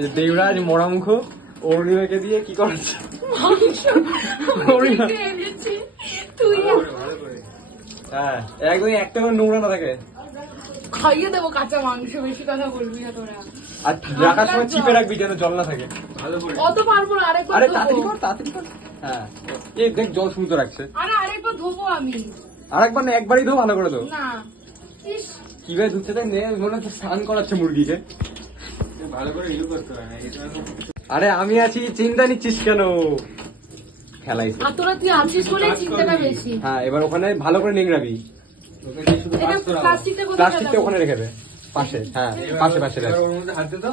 দেবরাজ মোড়ামুখ অরুণিমাকে দিয়ে কি করছে? হ্যাঁ একদম একটা করে নোংরা না থাকে। খাইয়ে দেবো কাঁচা মাংস, বেশি কথা বলবি না তোরা। আর রাখার সময় চিপে রাখবি যেন জল না থাকে। অত পারবো না, আরেকবার। আরে তাড়াতাড়ি কর, তাড়াতাড়ি কর। হ্যাঁ এই দেখ জল শুনতে রাখছে। আরে আরেকবার ধোবো আমি। আরেকবার না, একবারই ধো, ভালো করে ধো। না কিভাবে ধুচ্ছে দেখ, নে মনে হচ্ছে স্নান করাচ্ছে মুরগিকে। ভালো করে ইউ করতে হয় না। আরে আমি আছি, চিন্তা নিচ্ছিস কেন? খেলাইছে। আর তোরা তুই আছিস বলে চিন্তাটা বেশি। হ্যাঁ এবার ওখানে ভালো করে নিংড়াবি। এটা প্লাস্টিকটা কোথায় প্লাস্টিকটা রাখবো? ওখানে রেখে দে পাশে। হ্যাঁ পাশে পাশে রাখ। ওর মধ্যে হাত দে তো,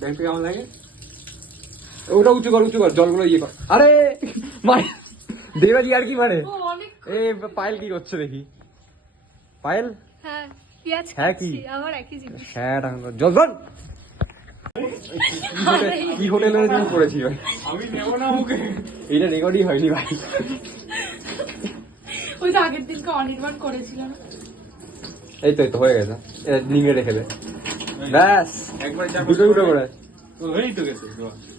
দেখতে কেমন লাগে। ওটা উঁচু কর, উঁচু কর, জলগুলো ইয়ে কর। আরে মার দেবাজি আর কি মারে। ও অনেক। এ পায়েল কি করছে দেখি। পায়েল হ্যাঁ পেঁয়াজ হ্যাঁ কি? খাচ্ছি, আমার একই জিনিস। হ্যাঁ জল জল। কি হোটেলের জন্য করেছি ভাই আমি নেবো না মুখে। এটা রেকর্ডই হয়নি ভাই। ওই তো আগের দিনকে অনির্বাণ করেছিল না। এই তো এই তো হয়ে গেছে, নিংড়ে রেখে দে ব্যাস। একবার চাপ দুটো দুটো করে হয়েই তো গেছে।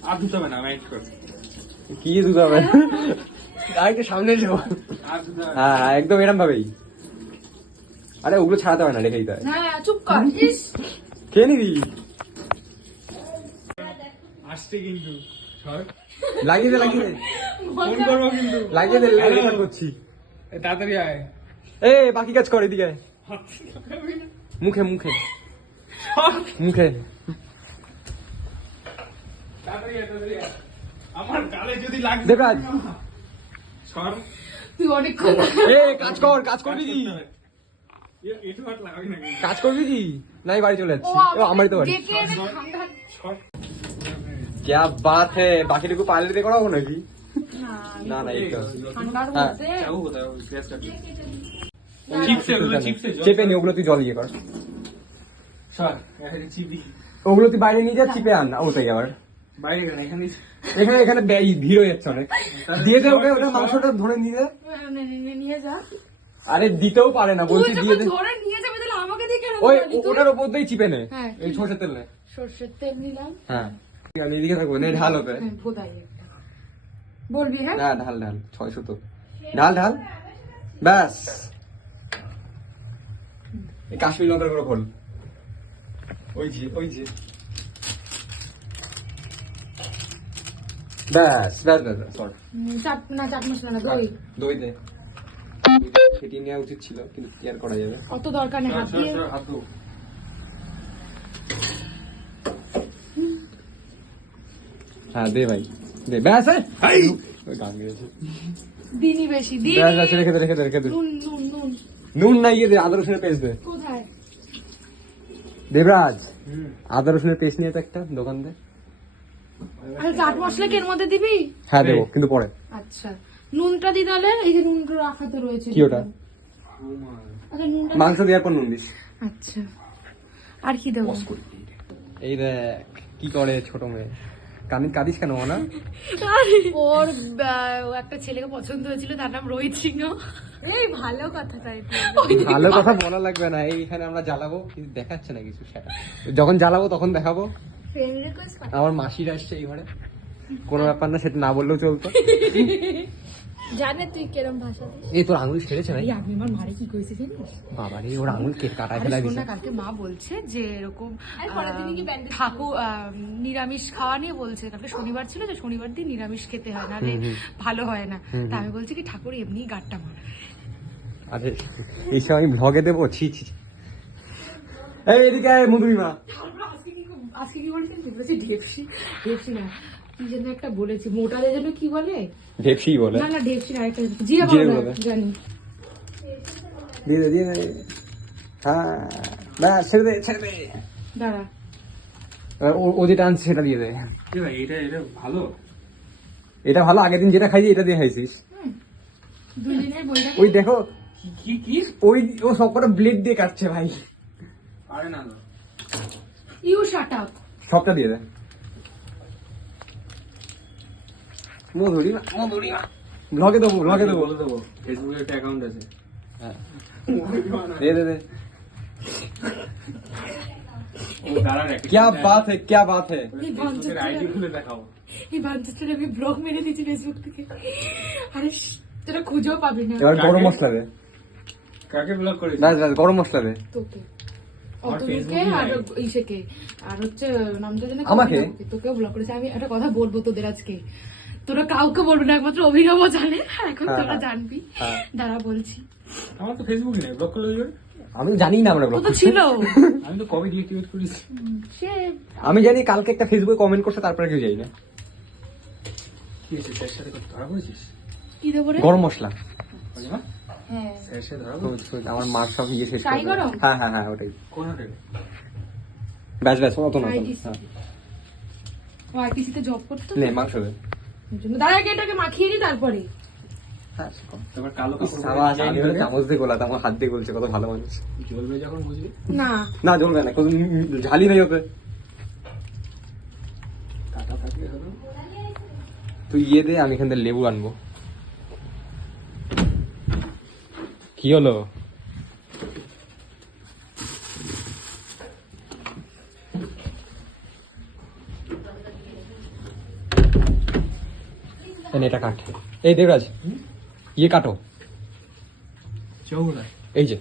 আর ধুতে হবে না, ম্যাচ কর। কি দুটো হবে। আরেকটু সামনে এসো। আর ধুতে হবে না। হ্যাঁ হ্যাঁ একদম এরম ভাবেই। আরে ওগুলো ছাড়াতে হয় না, রেখে দিতে হয়। হ্যাঁ চুপ কর। ইস খেয়ে নিবি। আসছে কিন্তু সর। লাগিয়ে দে, লাগিয়ে দে, ফোন করবো কিন্তু। লাগিয়ে দে, রেকর্ড করছি। এ, তাড়াতাড়ি আয়। এ বাকি কাজ কর, এদিকে আয়। মুখে মুখে মুখে। তাড়াতাড়ি আয়, তাড়াতাড়ি আয়। আমার গালে যদি লাগে দেবরাজ সর। তুই অনেকক্ষণ। এ কাজ কর, কাজ করবি কি? একটু হাত লাগাবি নাকি? কাজ করবি কি? নাই বাড়ি চলে ও যাচ্ছি। আমারই তো বাড়ি। ডেকে এনে ঠান্ডা। সর। क्या बात है, বাকিটুকু পার্লার দিয়ে করাবো নাকি? না না না এই তো ঠান্ডার হ্যাঁ। মধ্যে। যাবো কোথায়? ওই গ্যাসটা কি? চিপসে, ওগুলো চিপসে জল। চেপে নি, ওগুলো তুই জল ইয়ে কর। সর, এখানে চিপি। ওগুলো তুই বাইরে নিয়ে যা, চিপে আন ওটাই আবার। বাইরে গেলে এখানে এখানে এখানে ভিড় হয়ে যাচ্ছে অনেক। দিয়ে দে ওকে, ওটা মাংসটা ধরে নিয়ে দে। নিয়ে যা। আরে দিতেও পারে না, তুই বলছি দিয়ে যখন দে। ধরে নিয়ে যাবে তাহলে আমাকে দিয়ে কেন ওই ধরালি তুই? ওটার উপর দিয়েই চিপে নে। হ্যাঁ। এই সরষের তেল নে। সর্ষের তেল নিলাম। হ্যাঁ ঠিক আছে, এদিকে থাকবো না, ঢাল ওকে। হ্যাঁ, ভোদাই একটা। বলবি হ্যাঁ? না ঢাল ঢাল, 600 তো ঢাল ঢাল ব্যাস। এই কাশ্মীর লঙ্কার গুঁড়ো খোল। ওই যে ওই যে ব্যাস ব্যাস ব্যাস ব্যাস, সর। চাট মশলা না, দই। দই দে। ফেটিয়ে নেওয়া উচিত ছিল, কিন্তু কি আর করা যাবে। অত দরকার নেই, হাত দিয়ে। হাত ধো। হ্যাঁ দে ভাই দে, ব্যাস। ওই গান গেছে। দিনই বেশি দিন। ব্যাস ব্যাস, রেখে দে রেখে দে রেখে দে। নুন নুন নুন নুন না ইয়ে দে, আদা রসুনের পেস্ট দে। কোথায়? দেবরাজ আদা রসুনের পেস্ট নিয়ে তো একটা দোকান দে। আরে চাট মশলা কি এর মধ্যে দিবি? হ্যাঁ দেবো, কিন্তু পরে। আচ্ছা নুনটা দি তাহলে। এই যে নুনটা রাখা তো রয়েছে। কি ওটা? আচ্ছা নুনটা। মাংস দেওয়ার পর নুন দিস। আচ্ছা আর কি দেবো? এই দেখ কি করে ছোট মেয়ে। কাঁদিস কেন না? ওর ও একটা ছেলেকে পছন্দ হয়েছিল, তার নাম রোহিত সিংহ। এই ভালো কথা তাই। ভালো কথা বলা লাগবে না, এইখানে আমরা জ্বালাবো, কিছু দেখাচ্ছে না কিছু, সেটা যখন জ্বালাবো তখন দেখাবো। আমার মাসির আসছে এই ঘরে, কোনো ব্যাপার না, সেটা না বললেও চলতো। জানে তুই কেরম ভাষা দিস? এই তোর আঙুল ছেড়েছে ভাই। এই আমি আমার মারে কি করেছি জানিস? বাবা রে, ওর আঙুল কাটায় আরে ফেলা শোন দিছে। না, কালকে মা বলছে যে এরকম ঠাকুর নিরামিষ খাওয়া নিয়ে বলছে। কালকে শনিবার ছিল, যে শনিবার দিন নিরামিষ খেতে হয়, না ভালো হয় না। তা আমি বলছি কি ঠাকুর এমনি গাট্টা মারা। আরে এইসব আমি ভ্লগে দেবো? ছি ছি ছি। এই এদিকে আয় মধুরি মা। আজকে কি বলছেন? বলেছি ঢেপসি। ঢেপসি না, কি যেন একটা বলেছি, মোটাদের জন্য কি বলে? ঢেপসি বলে। না না ঢেপসি না, আরেকটা জিরা জিরে বলে বলে। জানি। দিয়ে দে দিয়ে দে। হ্যাঁ ব্যাস, ছেড়ে দে ছেড়ে দে। দাঁড়া। এবার ও যেটা আনছে সেটা দিয়ে দে। কি ভাই, এটা ভালো। এটা ভালো, আগের দিন যেটা খাইছি এটা দিয়ে খাইছিস। দুই দিনের বইটা ওই দেখো, কি কি ওই ও সবকটা ব্লেড দিয়ে কাটছে ভাই। পারে না তো। You shut up. সবটা দিয়ে দে। মধুরি মা, মধুরি মা। ব্লগে দেবো, ব্লগে দেবো। বলে দেবো, ফেসবুকে একটা অ্যাকাউন্ট আছে। হ্যাঁ দে দে দে। क्या बात है, क्या बात है। এই বাঞ্চোদটা আইডি খুলে দেখাও। এই বাঞ্চোদটার আমি ব্লগ মেরে দিয়েছি ফেসবুক থেকে। আরে তোরা খুঁজেও পাবি না এবার গরম মশলা দে, কাকে ব্লক করেছিস? ব্যাস ব্যাস গরম মশলা দে। তোকে, আমার অতনুকে ফেসবুকে আর নাই। ইসেকে, আর হচ্ছে নামটা জানি না, আমাকে? তোকেও ব্লক করেছে। আমি একটা কথা বলবো তোদের আজকে, তোরা কাউকে বলবি না, একমাত্র অভিনবও জানে, এখন হ্যাঁ, তোরা হ্যাঁ। জানবি। হ্যাঁ। দাঁড়া বলছি, আমার তো ফেসবুক নেই, ব্লক করলে কি করে? আমি জানি না আমরা ও ব্লগ তো ছিল। আমি তো কবে ডিএক্টিভেট করেছি। সে আমি জানি কালকে একটা ফেসবুকে কমেন্ট করছে, তারপরে কেউ যাই না। কি হয়েছে, স্যার সাথে কত ধরা পড়েছিস? কি দেবো রে? গরম মশলা। বুঝলি? হ্যাঁ, স্যার সাথে ধরা তো পড়েছিস? আমার মার সব ইয়ে শেষ তাই করে গরম? হ্যাঁ হ্যাঁ হ্যাঁ ওটাই। কোন হোটেলে? ব্যাস ব্যাস অত না, ITC ও আইটিসিতে জব করতো, নে মাংস দে। ওই জন্য দাঁড়া আগে এটাকে মাখিয়ে নি, তারপরে হ্যাঁ তারপর কালো কাপড় সাবাস, পরে আমি হলে চামচ দিয়ে গোলাতে, আমার হাত দিয়ে গলছে, কত ভালো মানুষ। জ্বলবে যখন বুঝবি। না না জ্বলবে না, কত ঝালি নেই ওতে। কাটা থাকলে হলো। তুই ইয়ে দে, আমি এখান থেকে লেবু আনবো। কি হলো? এটা কাট। এই দেবরাজ, ইয়ে কাটো, চৌড়ায়। এই যে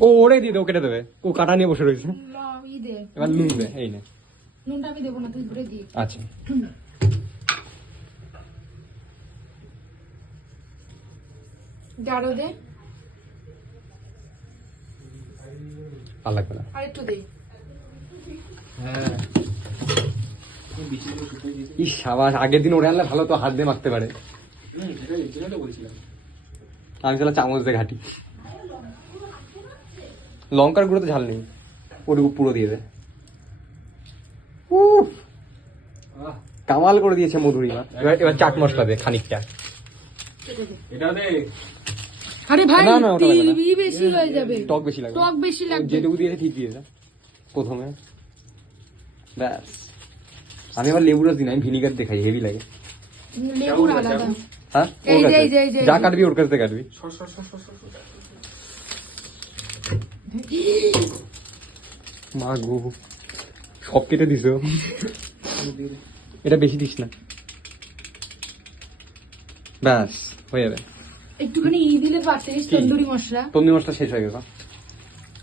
ও ওরে দিয়ে দে, ও কেটে দেবে, ও কাটা নিয়ে বসে রয়েছে। ই দে, এবার নুন দে, এই নে। নুনটা আমি দেবো না, তুই ধরে দিয়ে। আচ্ছা জারো দে, আর লাগবে না। আর একটু দে। হ্যাঁ। এই বিচিগুলো শুকিয়ে দিয়েছে। ইস সাবাস, আগের দিন ওরে আনলে ভালো তো, হাত দিয়ে মাখতে পারে। সেটা এই জন্য তো বলছিলাম। আমি চলো চামচ দিয়ে ঘাটি। লঙ্কার গুঁড়ো তো ঝাল নেই, ওটুকু পুরো দিয়ে দে। উফ, আহ, কামাল করে দিয়েছে মধুরিমা। এবার চাট মশলা দে খানিকটা। এটা দে। আরে ভাই, না, না, ওটা লাগবে না। টিভি বেশি হয়ে যাবে, টক বেশি লাগবে। টক বেশি লাগবে। যেটুকু দিয়েছে ঠিক দিয়েছে প্রথমে। ব্যাস, আমি আবার লেবু রস দিই না, আমি ভিনিগার দেখাই, হেভি লাগে। লেবুর আলাদা। হ্যাঁ এই ওর যে, কাছে। এই যে, এই যে, যা এই যে। কাটবি ওর কাছ থেকে কাটবি। সর সর সর সর সর সর। মা গো, সব কেটে দিছো। এটা বেশি দিস না, ব্যাস হয়ে যাবে। একটুখানি দিলে পারতিস, কি? তন্দুরি মশলা। তন্দুরি মশলা শেষ হয়ে গেছে।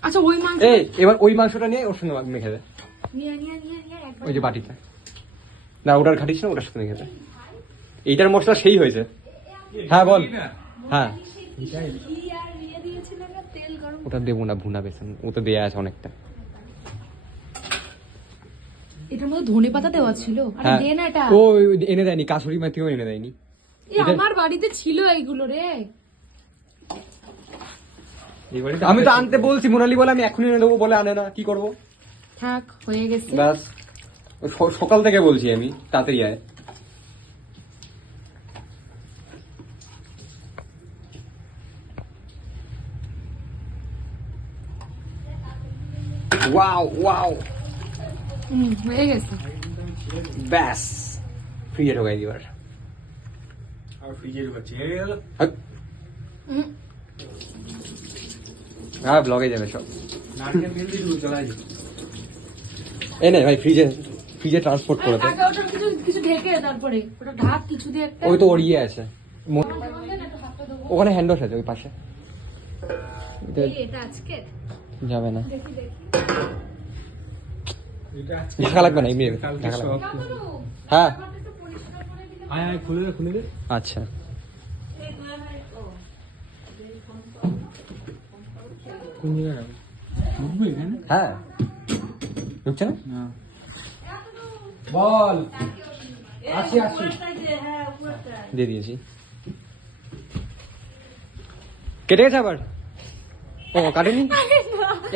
আচ্ছা ওই মাংস এই এবার ওই মাংসটা নিয়ে ওর সঙ্গে মেখে দে, নিয়ে নিয়ে নিয়ে নিয়ে একবার। ওই যে বাটিতে। না ওটার ঘাটিস না, ওটার সাথে মেখে দে। এইটার মশলা সেই হয়েছে। হ্যাঁ বল। হ্যাঁ ঘি আর ইয়ে দিয়েছিলাম না, তেল গরম। ওটা দেবো না, ভুনা বেসন ওতে দেয়া আছে অনেকটা। এটার মধ্যে ধনে পাতা দেওয়া ছিল। আরে হ্যাঁ দে না এটা। ও এনে দেয়নি, কাসুরি মেথিও এনে দেয়নি। এটা- আমার বাড়িতে ছিল এইগুলো রে। আমি তো আনতে বলছি, মোনালি বলে আমি এখনই এনে দেবো, বলে আনে না, কি করবো? থাক, হয়ে গেছে। ব্যাস, সকাল থেকে বলছি আমি, তাড়াতাড়ি আয়। ওয়াও ওয়াও, হয়ে গেছে। ব্যাস ফ্রিজে ঢোকাই দিবার। আর ফ্রিজের বাচ্চা হেরে গেল। হুম, হ্যাঁ ব্লগে যাবে সব। নারকেল তেল দিয়ে দুধ জ্বলাই দিই। এই নে ভাই, ফ্রিজে ফ্রিজে ট্রান্সপোর্ট করে দে। আগে ওটা কিছু কিছু ঢেকে, তারপরে ওটা ঢাক কিছু দিয়ে একটা। ওই তো ওর ইয়ে আছে, একটু হাতটা দেবো। ওখানে হ্যান্ডওয়াশ আছে ওই পাশে। এই, এটা আজকে যাবে না, দেখি দেখি। এটা আজকে ঢাকা লাগবে না, এমনি কালকে ঢাকা লাগবে সব না। কিছু। হ্যাঁ আমারটা একটু পরিষ্কার করে দিলে। আয় আয়, খুলে দে খুলে দে। আচ্ছা, কোন জায়গায় রাখবো? ঢুকবে এখানে? হ্যাঁ ঢুকছে না, না। বল। আসি আসি, দিয়ে দিয়েছি। কেটে গেছে আবার? ও কাটেনি,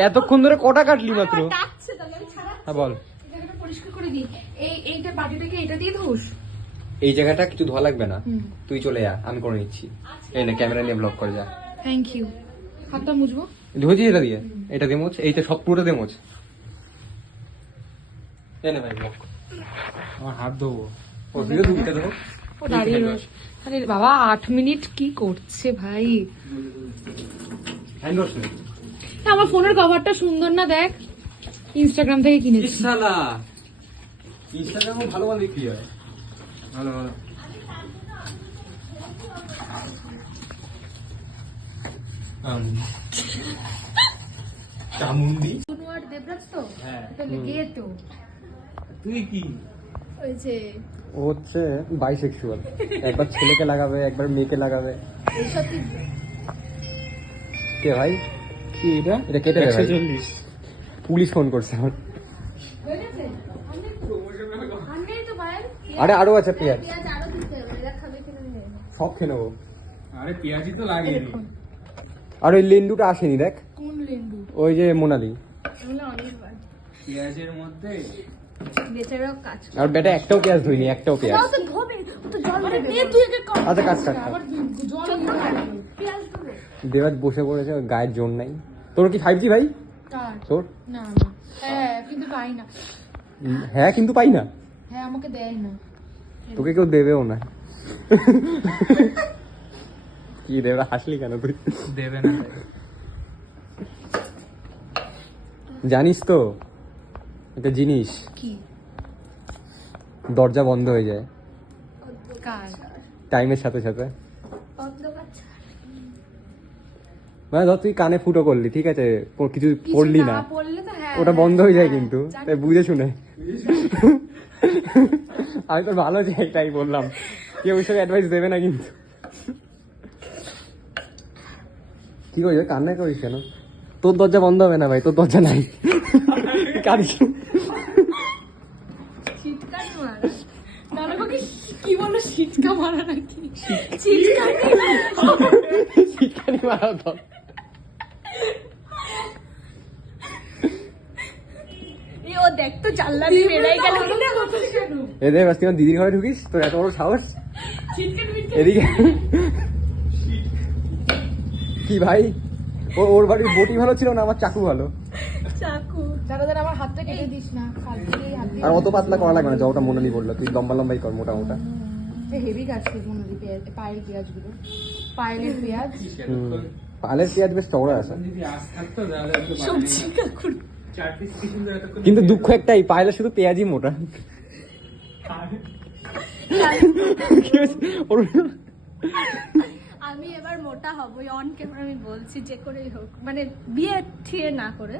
এতক্ষণ ধরে কটা কাটলি মাত্র? ডাকছে, তাহলে আমি ছাড়া। হ্যাঁ বল। এই জায়গাটা পরিষ্কার করে দিই। এইটা বাটিটাকে এটা দিয়ে ধুস। এই জায়গাটা কিছু ধোয়া লাগবে না, হুম। তুই চলে যা, আমি করে নিচ্ছি। এই না, ক্যামেরা নিয়ে ব্লগ করে যা। Thank you. হাতটা মুছবো। ধুয়েছি এটা দিয়ে, এটা দিয়ে মোচ, এইটা সব পুরোটা দিয়ে মোচ। এই নে ভাই ব্লগ। আমার হাত ধোবো। ও দিয়ে দুইটা দেবো। ও দাঁড়িয়ে রোজ। আরে বাবা 8 মিনিট কি করছে ভাই? হ্যান্ড ওয়াশ নেই। আমার ফোনের কভারটা সুন্দর না, দেখ ইনস্টাগ্রাম থেকে কিনেছি। শালা ইনস্টাগ্রামে ভালো ভালো বিক্রি হয়। ভালো ভালো চামুন্ডি। কুনওয়ার দেবরাজ তো? হ্যাঁ। তাহলে গিয়ে তো তুই কি ওই যে ও হচ্ছে বাইসেক্সুয়াল, একবার ছেলেকে লাগাবে একবার মেয়েকে লাগাবে। এইসব কি কে ভাই? কি এটা? এটা কেটে দেবে ভাই। 140 পুলিশ ফোন করছে আমার। হয়ে গেছে? আর নেই তো ভাই? আরে আরো আছে পেঁয়াজ, পেঁয়াজ আরো দিতে হবে, এরা খাবে কিনা নিয়ে নেবো। সব খেয়ে নেবো। আরে পেঁয়াজি তো লাগেনি। আর ওই লেন্ডুটা আসেনি দেখ, কোন লেন্ডু? ওই যে মোনালি। এগুলো অনেকবার পেঁয়াজের মধ্যে বেচারাও কাজ করে। আর বেটা একটাও পেঁয়াজ ধুইনি, একটাও পেঁয়াজ। তাও তো ধোবে, ও তো জল দেবে। নে তুই একে কর। আচ্ছা কাজ কাট। আবার জল দেবে। পেঁয়াজ দেবে। দেবাজ বসে পড়েছে, ওর গায়ের জোর নাই। তোর কি 5G ভাই? কার? তোর? না না। হ্যাঁ কিন্তু পাই না। হ্যাঁ কিন্তু পাই না, হ্যাঁ আমাকে দেয় না। তোকে কেউ দেবেও না। কি দেবে, হাসলি কেন তুই? দেবে না। জানিস তো একটা জিনিস, কি? দরজা বন্ধ হয়ে যায় কার? টাইমের সাথে সাথে। অন্ধকার ছাড়। মানে ধর তুই কানে ফুটো করলি, ঠিক আছে, কিছু পড়লি না, পড়লে তো হ্যাঁ। ওটা বন্ধ হয়ে যায় হ্যাঁ, কিন্তু, জানি। তাই বুঝে শুনে। আমি তোর ভালো চাই তাই বললাম, কেউ ওই সব অ্যাডভাইস দেবে না কিন্তু। কি করিস, কান্না করিস কেন? তোর দরজা বন্ধ হবে না ভাই, তোর দরজা নাই। কারিস শীতকাল মারা। নাহলে ওকে কি বলো, শীতকা মারা নাকি? শীতকানি। শীতকানি মারা ধর। এই ও দেখ তো জানলা দিয়ে বেড়াই গেল কিনা। এদের বাস তুই আমার দিদির ঘরে ঢুকিস, তোর এত বড় সাহস? শীতকানি এদিকে কি ভাই, ওর বাড়ির বটি ভালো ছিল না আমার চাকু ভালো? চাকু। দাদা দাদা আমার হাতটা কেটে দিস না, ফালতু দিয়ে হাত দিয়ে। আর অত পাতলা করা লাগবে না, যতটা মোনালি বললো, তুই লম্বা লম্বাই কর, মোটা মোটা। হেভি গাছ থেকে মনে হয় পেঁয়াজ, পায়ের পেঁয়াজগুলো, পায়েলের পেঁয়াজ। পালের পেঁয়াজ বেশ চওড়া আছে, যদি আজ থাকতো তাহলে একটু সবজি কাকুর। 4 পিস কি সুন্দর এতক্ষণ। কিন্তু দুঃখ একটাই, পায়েলের শুধু পেঁয়াজই মোটা। কি হয়েছে? আমি এবার মোটা হবই, অন ক্যামেরা আমি বলছি, যে করেই হোক, মানে বিয়ে ঠিয়ে না করে।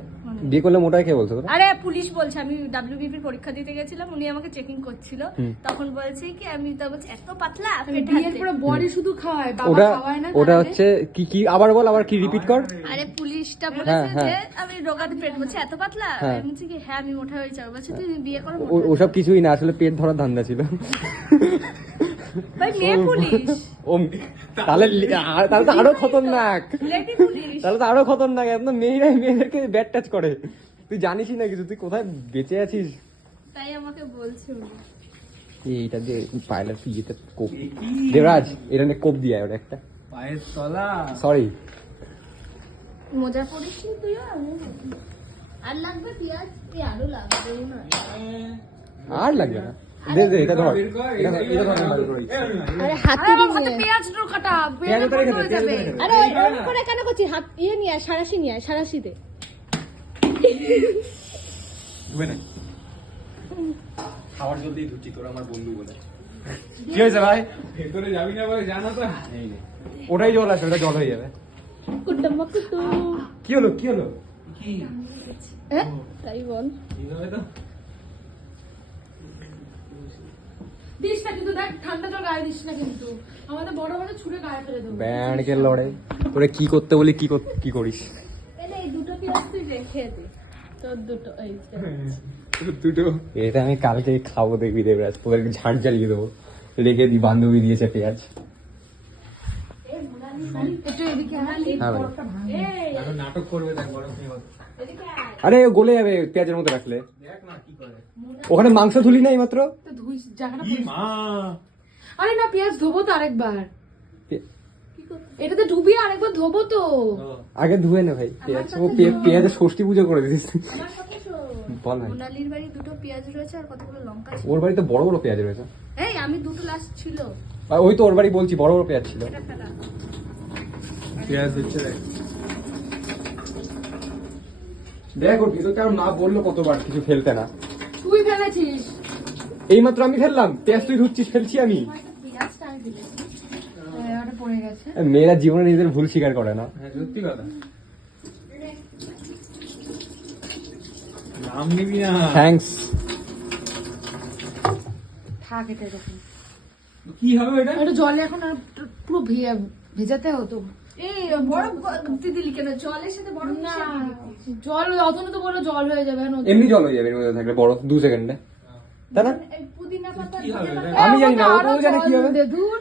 বিয়ে করলে মোটাই কে বলছো তোরা? আরে পুলিশ বলছে, আমি WBP পরীক্ষা দিতে গেছিলাম, উনি আমাকে চেকিং করছিল, তখন বলছে কি, আমি তো বলছি এত পাতলা পেট বিয়ের হাতে। পরে বডি শুধু খাওয়ায়, বাবা ওটা খাওয়ায় না। ওটা তাহলে? হচ্ছে কি কি আবার বল, আবার কি রিপিট কর। আরে পুলিশটা হ্যাঁ, বলেছে হ্যাঁ। যে আমি রোগাতে পেট, বলছে এত পাতলা, হ্যাঁ। আমি বলছি কি হ্যাঁ আমি মোটা হয়ে যাবো, বলছে তুই বিয়ে করো মোটা ওসব কিছুই না, আসলে পেট ধরার ধান্দা ছিল। ভাই, মেয়ে পুলিশ, ও তাহলে তাহলে তো আরো খতরনাক, লেডি পুলিশ। তাহলে তো আরো খতরনাক, একদম মেয়েরাই মেয়েদেরকে ব্যাট টাচ করে। তুই জানিসই না কিছু, তুই কোথায় বেঁচে আছিস? তাই আমাকে বলছে উনি। এইটা দিয়ে পাইলার ইয়েতে কোপ, দেবরাজ এটা নিয়ে কোপ দিয়ে ওটা একটা, পায়ের তলা। সরি। মোজা পরিস নি তুইও, আমি আর লাগবে পেঁয়াজ, আরো লাগবে না। আর লাগবে না, দে দে এটা ধর, এটা ধর, এটা ধর। আরে হাতে আরে আমার হাতে পেঁয়াজ কাটা, পেঁয়াজ পেঁয়াজ তো রেখে দে, হয়ে পেঁয়াজ তো যাবে। রেখে দে। আরে ওরকম করে কেন করছিস? হাত ইয়ে নিয়ে আয়, সারাশি নিয়ে আয়, সারাশি দে। খাবার জলদি ধুচ্ছি, তোর আমার বন্ধু বলে। কি হয়েছে ভাই? ভেতরে যাবি না বলে জানো তো। ওটাই জল আছে, ওটা জল হয়ে যাবে। কুটুম্ব কুটু। কি হলো, কি হলো? হ্যাঁ তাই বল। এইভাবে তো দিস না কিন্তু, দেখ ঠান্ডা জল গায়ে দিস না কিন্তু, আমাদের বড় বড় ছুঁড়ে গায়ে ফেলে দেবো। ব্যান্ডকে লড়ে তোরে কি করতে বলি কি করিস? এলে এই দুটো পেঁয়াজ তুই রেখে দে, তোর দুটো এই যে। দুটো। এটা আমি কালকে খাবো, দেখবি দেবরাজ, তোদেরকে ঝাঁট জ্বালিয়ে দেবো। রেখে দি, বান্ধবী দিয়েছে পেঁয়াজ। একটু এদিকে আয়, এই হ্যাঁ ভাই। বরফটা ভাঙ। আরো নাটক করবে দেখ, বড় মেয়ে হবে। আরে ও গলে যাবে পেঁয়াজের মধ্যে রাখলে। দেখ না কি করে। ওখানে মাংস ধুলি নাই মাত্র? তো ধুই জায়গাটা ই পরিষ্কার। মা। আরে না, পেঁয়াজ ধোবো তো আরেকবার, পে- এটাতে ডুবিয়ে আরেকবার ধোবো তো। আগে ধুয়ে নে ভাই পেঁয়াজ, ও পেঁয়াজের ষষ্ঠী পুজো করে দিস। আমার কথা শোন, বল ভাই। মোনালির বাড়ি দুটো পেঁয়াজ রয়েছে আর কতগুলো লঙ্কা ছিল। ওর বাড়িতে বড় বড় পেঁয়াজ রয়েছে। এই আমি দুটো লাস্ট ছিল, আর ওই তো ওর বাড়ি বলছি, বড় বড় পেঁয়াজ ছিল। এটা ফেলা। পেঁয়াজ হচ্ছে দেখ। দেখ ওর ভিতরটা আমার মা বললো কতবার কিছু ফেলতে না। তুই ফেলেছিস। এইমাত্র আমি ফেললাম, পেঁয়াজ তুই ধুচ্ছিস, ফেলছি আমি। ওটা পড়ে গেছে। মেয়েরা জীবনে নিজেদের ভুল স্বীকার করে না। সত্যি কথা। নাম নিবি না। থ্যাঙ্কস। থাক এটা এরকম। কি হবে এটা? এটা জলে এখন আর পুরো ভেজাতে হতো। এই বরফ দিলি কেন? জলের সাথে বরফ না মিশিয়ে দিলি। জল অতনু তো বলো জল হয়ে যাবে এখন। এমনি জল হয়ে যাবে এর মধ্যে থাকলে, বড় 2 সেকেন্ডে, তাই না? এই পুদিনা পাতা কি হবে ধনে এটা? পাতা- আমি জানি না, ও তো জানে কি হবে। দূর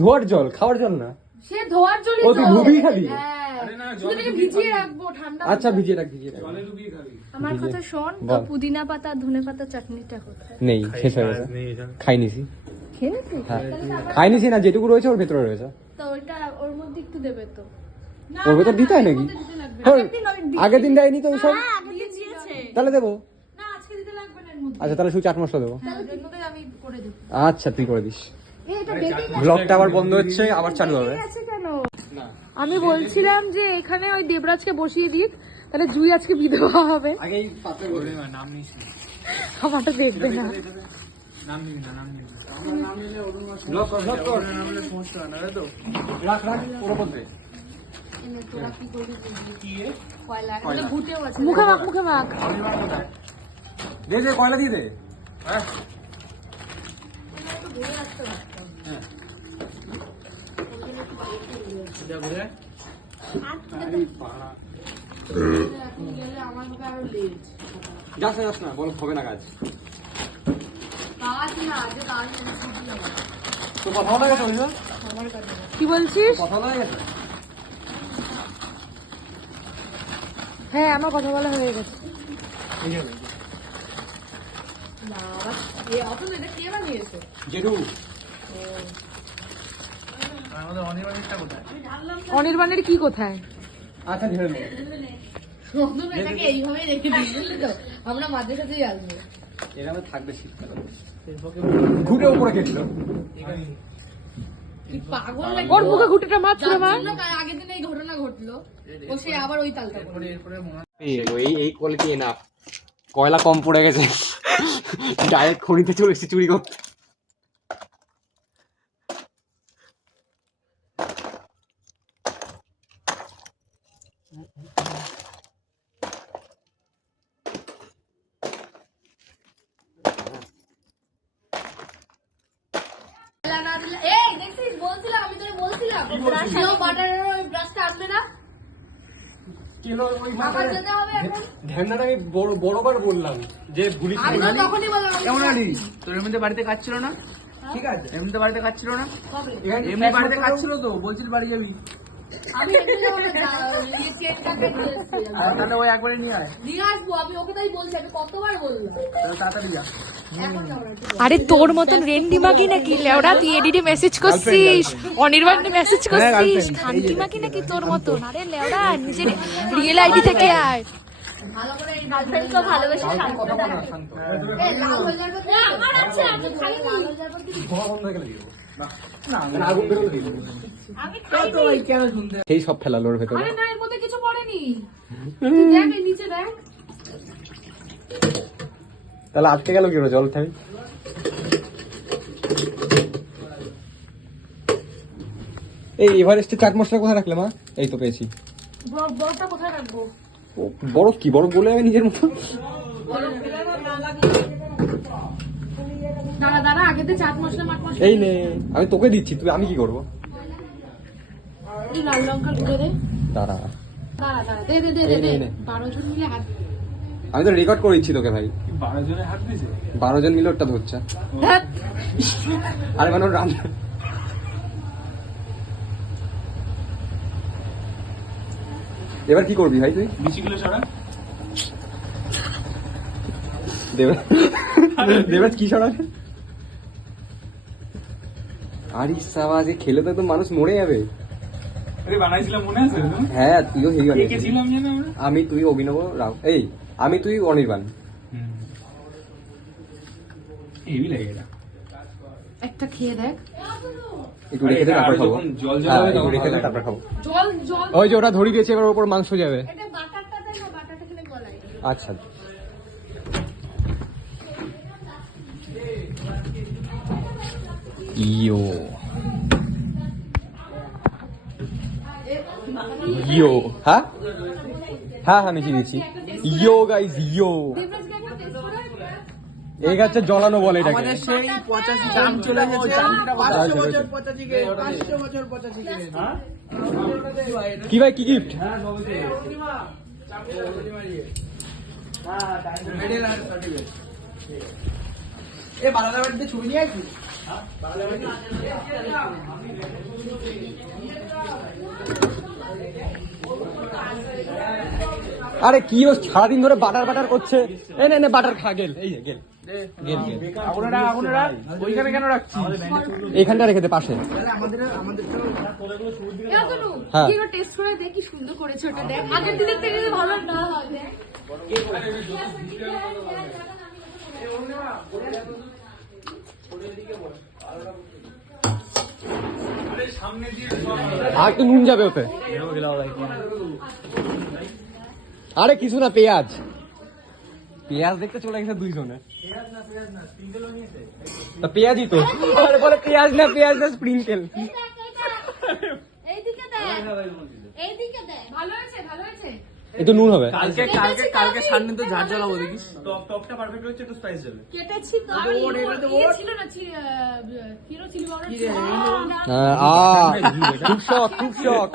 ধোয়ার জল, খাওয়ার জল না। সে ধোয়ার জলই ও তো। তুই ডুবিয়ে খাবি? হ্যাঁ আরে না, শুধু এটাকে ভিজিয়ে রাখবো ঠান্ডা। আচ্ছা ভিজিয়ে রাখ, ভিজিয়ে রাখ। জলে ডুবিয়ে খাবি। আমার কথা শোন, বল। পুদিনা পাতা ধনে পাতা চাটনিটা কোথায়? নেই, শেষ হয়ে গেছে। খাই নিছি। খেয়ে নিতি? হ্যাঁ খাই নিছি না, যেটুকু রয়েছে ওর ভেতরে রয়েছে। তো ওইটা ওর মধ্যে একটু দেবে তো। ওর ভেতর দিতে হয় নাকি? হ্যাঁ, আগের দিন দেয়নি তো সব, হ্যাঁ, আগের দিন দিয়েছে। তাহলে দেবো। না আজকে দিতে লাগবে না এর মধ্যে। আচ্ছা তাহলে শুধু চাট মশলা দেবো। তাহলে এর মধ্যে আমি করে দেব। আচ্ছা তুই করে দিস। এই এটা বেবি ব্লগটা আবার বন্ধ হচ্ছে, আবার চালু হবে। আছে কেন? আমি বলছিলাম যে এখানে ওই দেবরাজকে বসিয়ে দিক, তাহলে জুই আজকে বিধবা হবে। আগেই পাত্রে ওরে মা, নাম নিস না। আমারটা দেখবে না। নাম নিবি না, নাম নিবি না। ব্লগ কর, ব্লগ কর। নাম নিলে সমস্যা হয় না, তাই তো? রাখ রাখ ওর মধ্যে। কি এ? ঘুটেও আছে। মুখে মাখ, মুখে মাখ। অনির্বাণ কোথায়? দে দে, কয়লা দিয়ে দে। হ্যাঁ? যা বলে? আমার মুখে আরো লেট। যাস না, যাস না, বল হবে না কাজ। কাজ না, যে কাজ তো কথা বলা গেছে ওই জন্য? কি বলছিস? কথা বলা গেছে? হ্যাঁ আমার কথা বলা হয়ে গেছে। জেঠু আমাদের অনির্বাণেরটা কোথায়? অনির্বাণের কি কোথায়? আচ্ছা ঢেলে নে। এইভাবে রেখে দিই, বুঝলি তো? আমরা মাঝে সাথেই আসবো। এরকম থাকবে শীতকালে। ঘুরে উপরে গেছিল। ওর মুখে ঘুটেটা মাছ ছিল মা। আগের দিন এই ঘটনা ঘটলো, ও সে আবার ওই তালটা করলো। এরপরে মনে হয় এই কোয়ালিটি এনাফ। কয়লা কম পড়ে গেছে, ডাইরেক্ট খনিতে চলে এসেছি চুরি করতে। এই দেখছিস, বলছিলাম আমি তোকে বলছিলাম ব্রাশটাও বাটারের ওই ব্রাশটা আসবে না, আমার যেতে হবে এখন। ধ্যানটা আমি বড়বার বললাম যে ভুলি। আমি তো তখনই বললাম আমি কেমন আলি? তোর এমনিতে বাড়িতে কাজ ছিল না? ঠিক আছে, এমনিতে বাড়িতে কাজ ছিল না? কবে? এমনি বাড়িতে কাজ ছিল তো, বলছিস বাড়ি যাবি। আমি একটু যাবো না, চেন কাটতে নিয়ে এসছি আমি। আর তাহলে ওই একবারে নিয়ে আয়, নিয়ে আসবো, আমি ওকে তাই বলছি, আমি কতবার বললাম। তাহলে তাড়াতাড়ি যা। এখন যাবো না, একটু আরে তোর মতন রেন্ডি মাগি নাকি লেওড়া, তুই এডিটে মেসেজ করছিস, অনির্বাণে মেসেজ করছিস, খানকি মাগি নাকি তোর মতন? আরে লেওড়া নিজের রিয়েল আইডি থেকে আয়। ভালো করে এই গার্লফ্রেন্ড তো ভালোবেসে শান্ত থাকে। এই লাল হয়ে যাবে তো? আমার আছে, আমি খাই লাল হয়ে যাবে তো? ধোয়া বন্ধ হয়ে গেলে দিয়ে দেবো। না, আগুন বেরোলে দিয়ে দেবো। আমি খাই তো ওই কেন শুনতে? সেই সব ফেলালো ওর ভেতরে। আরে না এর মধ্যে কিছু পড়েনি, তুই দেখ এই নিচে দেখ। তাহলে আটকে গেল কি জল থেকে? এই এভারেস্টে চাট মশলা কোথায় রাখলে মা? এই তো পেয়েছি। বরফটা কোথায় রাখবো? ও, বরফ কি বরফ বলে আমি নিজের মতো। দাঁড়া দাঁড়া, আগে তো চাট মশলা মাট মশলা। এই নে, আমি তোকে দিচ্ছি, তুই আমি কি করবো? এই লাল লঙ্কা গুঁড়ো দে। দাঁড়া, দাঁড়া দাঁড়া, দে দে দে দে এই নে, দে। এই নে। 12 জন মিলে হাত। আমি তো রেকর্ড করে দিচ্ছি তোকে ভাই। 12 জনের হাত দিয়েছে? 12 জন মিলে ওটা ধরছে। ধ্যাৎ। আরে মানে ওর রান্না। এবার কি করবি ভাই তুই? বিচিগুলো ছড়া। দেবাজ কি ছড়াবে? আরে সাবাজে খেলে তো একদম মানুষ মরে যাবে। আরে বানাইছিলাম মনে আছে তো? হ্যাঁ তুইও হেভি কে কে বানিয়েছিস। ছিলাম জানো আমরা? আমি, তুই, অভিনব, রাও, এই আমি, তুই, অনির্বাণ। হেভি লাগে এটা। একটা খেয়ে দেখ। একটু রেখে দে তারপর খাবো। যখন জল জল হ্যাঁ, হবে একটু তখন রেখে দে খাবো। তারপর খাবো। জল জল ওই যে ওটা ধরিয়ে দিয়েছে, এবার ওপর মাংস যাবে। এটা বাটা আচ্ছা ইয়ো ইয়ো হ্যাঁ হ্যাঁ হ্যাঁ মিশিয়ে দিচ্ছি ইয়ো গাইস ইয়ো এই গাছে জলানো বলে এটাকে আমাদের সেই 85 দাম চলে গেছে 500 বছর 85 কে 500 বছর 85 কে কি ভাই কি গিফট মেডেল আর সার্টিফিকেট এ বালাদা বাড়িতে ছবি নিয়ে আসবি আরে কি ও সারাদিন ধরে বাটার বাটার করছে এই নে বাটার খা গেল এই যে গেল গেল আপনারা ওইখানে কেন রাখছি এইখানটা রেখে দে পাশে আমাদের হ্যাঁ টেস্ট করে দেখ কি সুন্দর করেছে ওটা দেখ আগের দিনের থেকে ভালো না হয় আর একটু নুন যাবে ওতে আরে কিছু না পেঁয়াজ পেঁয়াজ দেখতে চলে গেছে দুইজনে তা পেঁয়াজই তো আরে বলে পেঁয়াজ না স্প্রিংকেল এইদিকে দে এইদিকে দে ভালো হয়েছে ভালো হয়েছে এই তো নুন হবে কালকে সামনে তো ঝাড় জ্বালাবো দেখিস টপটা পারফেক্ট হচ্ছে একটু স্পাইস যাবে কেটেছি তো ছিল না হিরো ছিল খুব শখ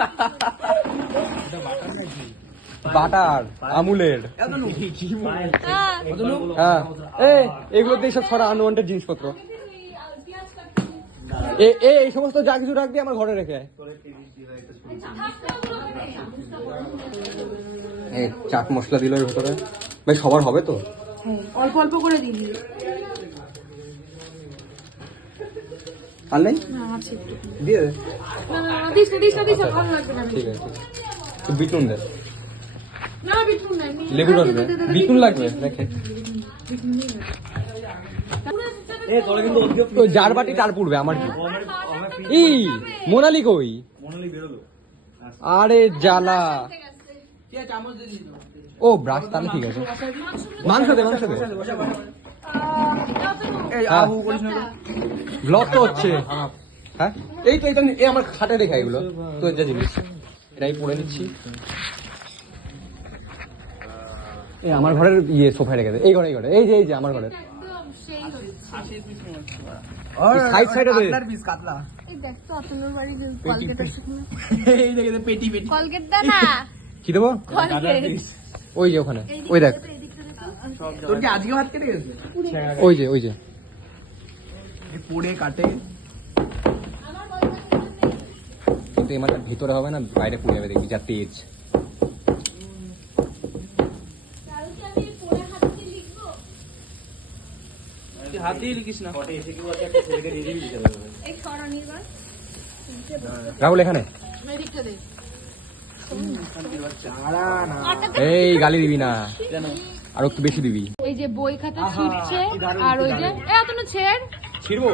বাটার আমুলের হ্যাঁ এগুলোতে সব ছড়া আনওয়ান্টেড জিনিসপত্র এই সমস্ত যা কিছু রাখ দিয়ে আমার ঘরে রেখে আয়। এই চাট মশলা দিল এর ভেতরে ভাই সবার হবে তো অল্প অল্প করে দিবি আর নেই আছে দিয়ে দে না দিস ভালো লাগবে না ঠিক আছে তো বিটুন দে না বিটুন নাই লেবু রস দে বিটুন লাগবে দেখে তো যার বাটি তার পূর্বে আমার কি এই মোনালি কই আরে জ্বালা ও ব্রাশ তাহলে ঠিক আছে মাংস দে ব্লগ তো হচ্ছে হ্যাঁ এই তো এটা এই আমার খাটে রেখা এগুলো তো যা জিনিস এটাই পরে নিচ্ছি এই আমার ঘরের সোফায় রেখে দে এই ঘরে এই যে আমার ঘরের সাইড সাইডে দে কাতলা এই দেখ তো আপনার বাড়ি যে কলগেট আছে এই দেখে দে পেটি কলগেট দে না কি দেবো কলগেট ওই যে ওখানে ওই দেখ তোর কি আজকে ভাত কেটে গেছে ওই যে এই পুড়ে কাটে কিন্তু এই মাথার ভিতরে হবে না বাইরে পুড়ে যাবে দেখবি যা তেজ হাতেই লিখিস না এই সরানির বার রাহুল এখানে এদিকটা দে এই গালি দিবি না আর একটু বেশি দিবি ওই যে বই খাতা ছিটছে আর ওই যে এত না ছেড় ছিড়বো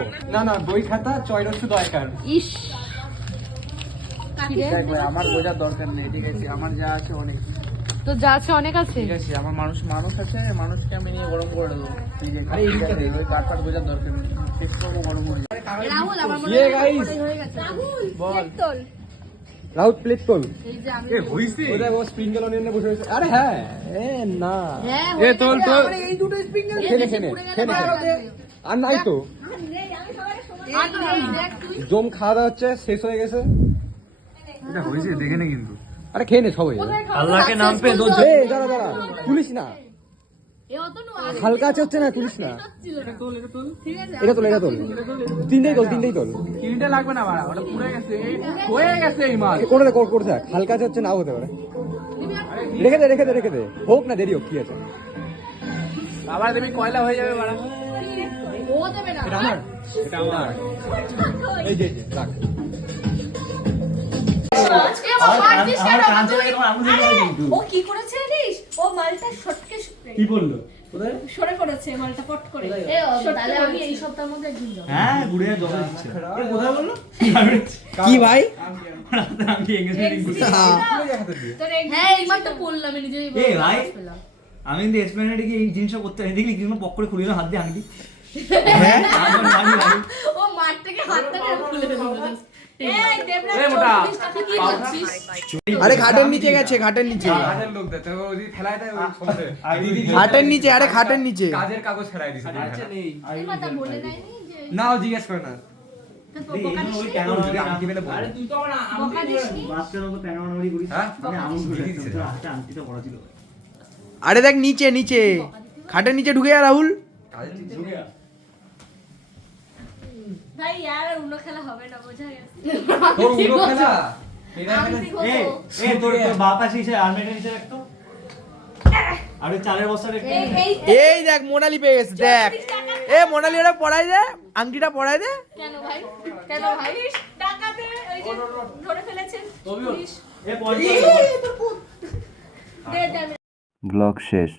না বই খাতা চয়রস্য দরকার ইস আমার বোঝার দরকার নেই ঠিক আছে আমার যা আছে অনেক তো যা আছে অনেক আছে ঠিক আছে আমার মানুষ আছে মানুষকে আমি নিয়ে গরম করে দেবো ঠিক আছে ওই কাঠ বোঝার দরকার নেই শেষ করবো গরম হয়ে যাবে রাহুল আমার মনে ইয়ে গাইস রাহুল বল তোল রাহুল প্লেট তোল এই যে আমি ওদের ও স্প্রিংগেল অনিয়ন নিয়ে বসে রয়েছে আরে হ্যাঁ না হ্যাঁ তোল এই দুটো স্প্রিংগেল খেনে আর নাই তো জম খাওয়া দাওয়া হচ্ছে শেষ হয়ে গেছে এটা হয়েছে দেখে নে কিন্তু আরে খেয়ে নে সবাই আল্লাহকে নাম পে দো দাঁড়া তুলিস না এ অত নো হালকা আছে হচ্ছে না তুলিস না ঠিক আছে এটা তোল তিনটেই তোল কিনতে লাগবে না বাড়া ওটা পুড়ে গেছে হয়ে গেছে এই মাল করে দেখ হালকা আছে হচ্ছে নাও হতে পারে রেখে দে হোক না দেরি হোক কি আছে আবার তুমি কয়লা হয়ে যাবে বাড়া ও দেবে না এটা আমার এই যে রাখ ও কি করেছে জানিস ও মালটা শটকে কি বললো সরে পড়েছে মালটা পট করে তাহলে আমি এই সপ্তাহের মধ্যে একদিন যাবো হ্যাঁ ঘুরে জমা দিচ্ছে কোথায় বললো কি ভাই আমি এঙ্গেজমেন্ট হ্যাঁ এই মালটা পড়লাম আমি নিজেই ভাই পেলাম আমি কিন্তু এক্সপ্লেনেটে গিয়ে এই জিনিসটা করতে পারি, দেখলি কিন্তু পক করে খুলিল হাত দিয়ে আংটি। ও মাঠ থেকে হাতটা খুলে দিল। এই দেবরাজ এই মোটা। 40 টাকা কি করছিস? আরে খাটের নিচে গেছে, খাটের নিচে, কাজের লোক দেখতে হবে, ওই ফেলায় দেয় ওই সন্ধে। খাটের নিচে, আরে খাটের নিচে। কাজের কাগজ ফেলায় দিছে। আচ্ছা নেই এই কথা বলে নাইনি যে না ও জিজ্ঞেস করে না। তো বোকা দিস নি? কেন যদি আংটি পেলে বলবে। আরে তুই তো আমার বোকা দিস নি? বাচ্চার মতো প্যাঙামারি করিস। হ্যাঁ? আমি আঙুল দিয়ে ধরে দিছে। তোর হাতে আংটিটা পড়া ছিল। আরে দেখ নিচে নিচে, খাটের নিচে ঢুকে যা রাহুল। কাজের জিনিস। ভাই আর উনো খেলা হবে না, বোঝা গেছে। তোর উনো খেলা? এরা খেলা? আংটি কত? এই তোর বাতাস এসে আর্মেটের নিচে রাখতো। আর ওই চালের বস্তাটা একটু এই এই দেখ মোনালি পেয়ে গেছে, দেখ। এ মোনালি ওটা পড়াই দে, আংটিটা পড়াই দে। কেন ভাই? কেন ভাই? টাকাতে ওই যে ধরে ফেলেছেন তবিও। পুলিশ। এ পড় দে দে আমি ব্লগ শেষ।